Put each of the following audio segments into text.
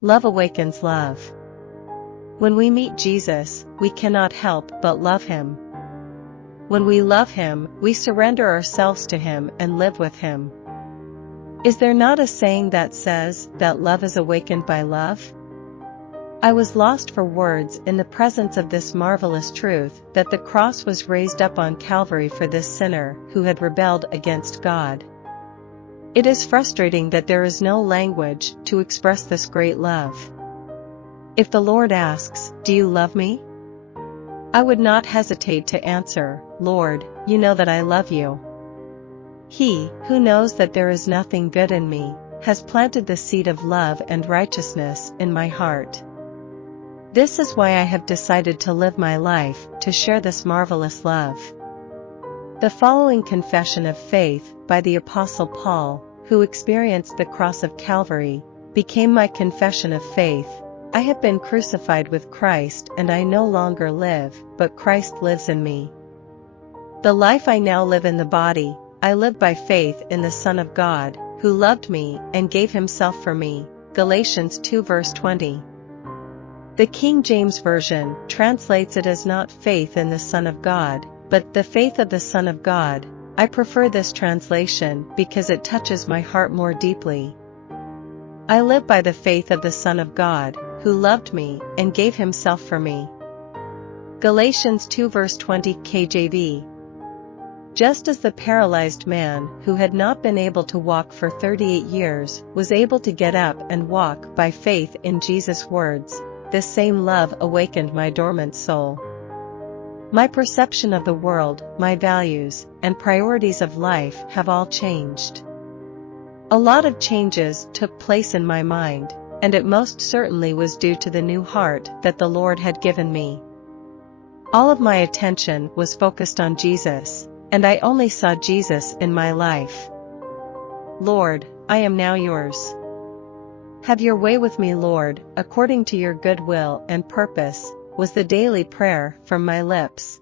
Love awakens love. When we meet Jesus, we cannot help but love him. When we love him, we surrender ourselves to him and live with him. Is there not a saying that says that love is awakened by love? I was lost for words in the presence of this marvelous truth that the cross was raised up on Calvary for this sinner who had rebelled against God. It is frustrating that there is no language to express this great love. If the Lord asks, "Do you love me?" I would not hesitate to answer, "Lord, you know that I love you." He, who knows that there is nothing good in me, has planted the seed of love and righteousness in my heart. This is why I have decided to live my life to share this marvelous love. The following confession of faith by the Apostle Paul, who experienced the cross of Calvary, became my confession of faith. I have been crucified with Christ, and I no longer live, but Christ lives in me. The life I now live in the body, I live by faith in the Son of God, who loved me and gave himself for me. Galatians 2 verse 20. The King James Version translates it as not faith in the Son of God, but the faith of the Son of God. I prefer this translation because it touches my heart more deeply. I live by the faith of the Son of God, who loved me and gave himself for me. Galatians 2 verse 20 KJV. Just as the paralyzed man who had not been able to walk for 38 years was able to get up and walk by faith in Jesus' words, this same love awakened my dormant soul. My perception of the world, my values, and priorities of life have all changed. A lot of changes took place in my mind, and it most certainly was due to the new heart that the Lord had given me. All of my attention was focused on Jesus, and I only saw Jesus in my life. Lord, I am now yours. Have your way with me, Lord, according to your good will and purpose, was the daily prayer from my lips.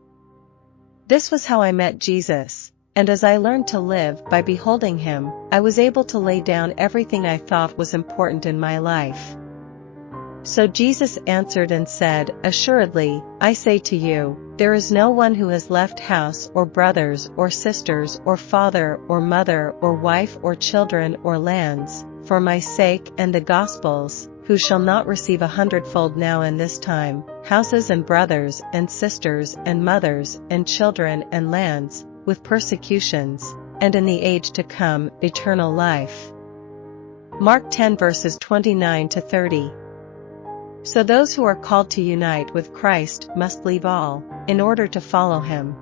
This was how I met Jesus, and as I learned to live by beholding him, I was able to lay down everything I thought was important in my life. So Jesus answered and said, "Assuredly, I say to you, there is no one who has left house or brothers or sisters or father or mother or wife or children or lands, for my sake and the gospel's, who shall not receive 100-fold now in this time, houses and brothers and sisters and mothers and children and lands, with persecutions, and in the age to come, eternal life." Mark 10 verses 29 to 30. So those who are called to unite with Christ must leave all, in order to follow him.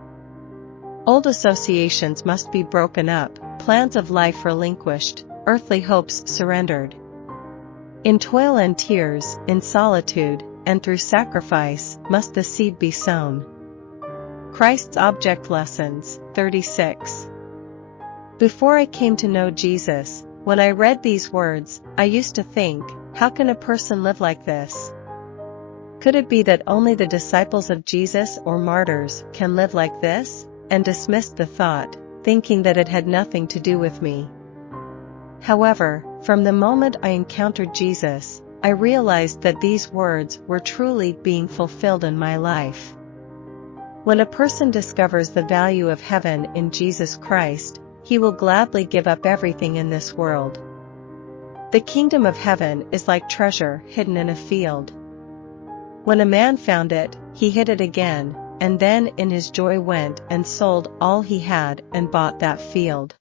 Old associations must be broken up, plans of life relinquished, earthly hopes surrendered. In toil and tears, in solitude, and through sacrifice, must the seed be sown. Christ's Object Lessons, 36. Before I came to know Jesus, when I read these words, I used to think, how can a person live like this? Could it be that only the disciples of Jesus or martyrs can live like this? And dismissed the thought, thinking that it had nothing to do with me. However, from the moment I encountered Jesus, I realized that these words were truly being fulfilled in my life. When a person discovers the value of heaven in Jesus Christ, he will gladly give up everything in this world. The kingdom of heaven is like treasure hidden in a field. When a man found it, he hid it again, and then in his joy went and sold all he had and bought that field.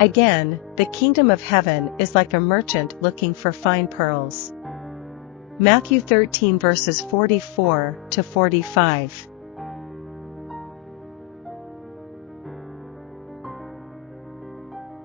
Again, the kingdom of heaven is like a merchant looking for fine pearls. Matthew 13 verses 44 to 45.